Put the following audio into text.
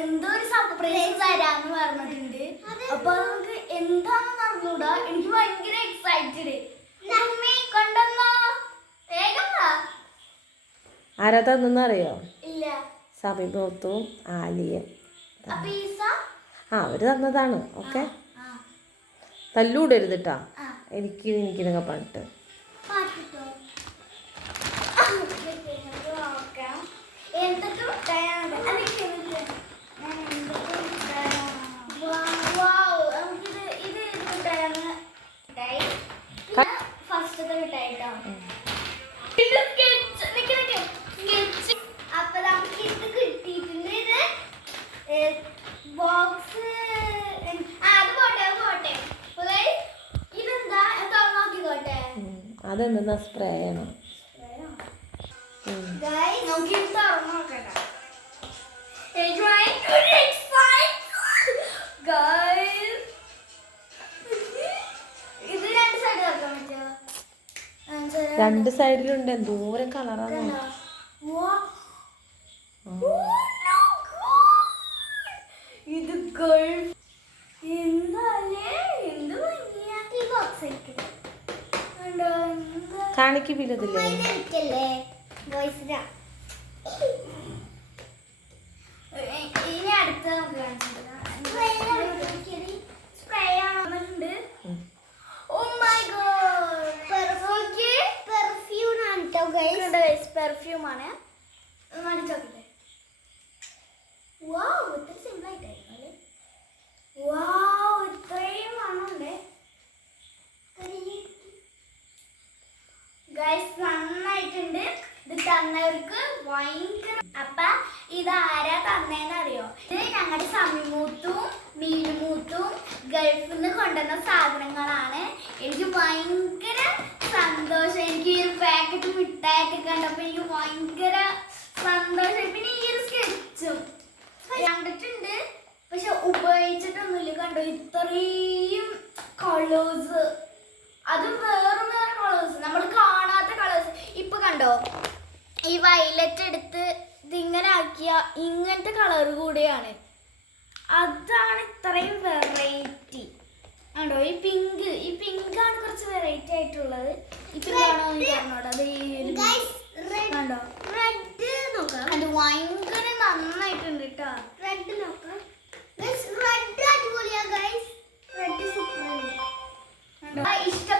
എന്തോ ഒരു സർപ്രൈസ് തരാന്ന് പറഞ്ഞിട്ടുണ്ട്. അപ്പൊ നമുക്ക് എന്താണെന്ന് അറിഞ്ഞൂടാ എനിക്ക് ഭയങ്കര എക്സൈറ്റഡ് ആരാ തന്നെന്ന് അറിയോ? ഇല്ല. സമീപത്തും ആലിയും. ആ അവർ തന്നതാണ്. ഓക്കെ. ആ തല്ലൂടരുത് കേട്ടാ എനിക്ക് നിങ്ങൾ പറഞ്ഞിട്ട്. പാട്ടിട്ടോ. നോക്കാം എന്തൊക്കെ മിഠായാണ് അതൊക്കെ എനിക്ക് ഞാൻ എന്തൊക്കെ മിഠായാണ് വാവ് നമുക്കിത് ഇത് ഇത് മിഠായാണ് മിഠായി ഫസ്റ്റത്തെ മിഠായി കേട്ടോ ഇത് sketch. നിക്ക് നിക്ക്. sketch. അപ്പൊ നമുക്ക് ഇത് കിട്ടിയിട്ടുണ്ട് ഇത് ബോക്സ് അത് പോട്ടെ പോട്ടെ ഇതെന്താ ഉം. സ്പ്രേ ആണോ നോക്കി നമുക്ക് രണ്ട് സൈഡിലുണ്ട്. എന്തോരം കളറാണ്. ഇത് ഗൾഫ് എന്താലേ എന്ത് ഭംഗിയാ ഈ ബോക്സ് എനിക്ക് കണ്ടോ എന്താ കാണിക്കില്ലതില്ലേ എനിക്കല്ലേ വോയിസിലാ ഇനി അടുത്ത സ്പ്രേ ആണെന്നുണ്ട് oh my God perfume perfume ആണ് കേട്ടോ ഗൈസ് പെർഫ്യൂം ആണ്. മടിച്ചോക്കട്ടെ വാവ് ഇത്ര സിമ്പിൾ ആയിട്ടായിരുന്നു വാവ് ഇത്രയും മണമുണ്ട് ഗൈസ് നന്നായിട്ടുണ്ട്. ഇത് തന്നവർക്ക് ഭയങ്കര അപ്പ ഇത് ആരാ തന്നേന്ന് അറിയോ? ഇത് ഞങ്ങളുടെ സമിമൂത്തും മീനുമൂത്തും ഗൾഫിൽ നിന്ന് കൊണ്ടുവന്ന സാധനങ്ങളാണ്. എനിക്ക് ഭയങ്കര സന്തോഷം എനിക്ക് ഈ ഒരു പാക്കറ്റ് മിഠായൊക്കെ കണ്ടപ്പോൾ എനിക്ക് ഭയങ്കര സന്തോഷം. പിന്നെ ഈ ഒരു സ്കെച്ചും കണ്ടിട്ടുണ്ട്. പക്ഷെ ഉപയോഗിച്ചിട്ടൊന്നുമില്ല. കണ്ടോ? ഇത്രയും കളേഴ്സ് അത് വേറെ വേറെ കളേഴ്സ് നമ്മൾ കാണാത്ത കളേഴ്സ് ഇപ്പൊ കണ്ടോ? ഈ വയലറ്റ് എടുത്ത് ഇതിങ്ങനെ ആക്കിയ ഇങ്ങനത്തെ കളർ കൂടെയാണ്. അതാണ് ഇത്രയും വെറൈറ്റി ആണോ ഈ പിങ്ക് ഈ പിങ്കാണ് കുറച്ച് വെറൈറ്റി ആയിട്ടുള്ളത്. കണ്ടോ? റെഡ് നോക്കാം. അത് ഭയങ്കര നന്നായിട്ടുണ്ട് കേട്ടോ റെഡ് നോക്കാം. റെഡ് അടിപൊളിയാ ഗൈസ് റെഡ് സൂപ്പർ ഇഷ്ടം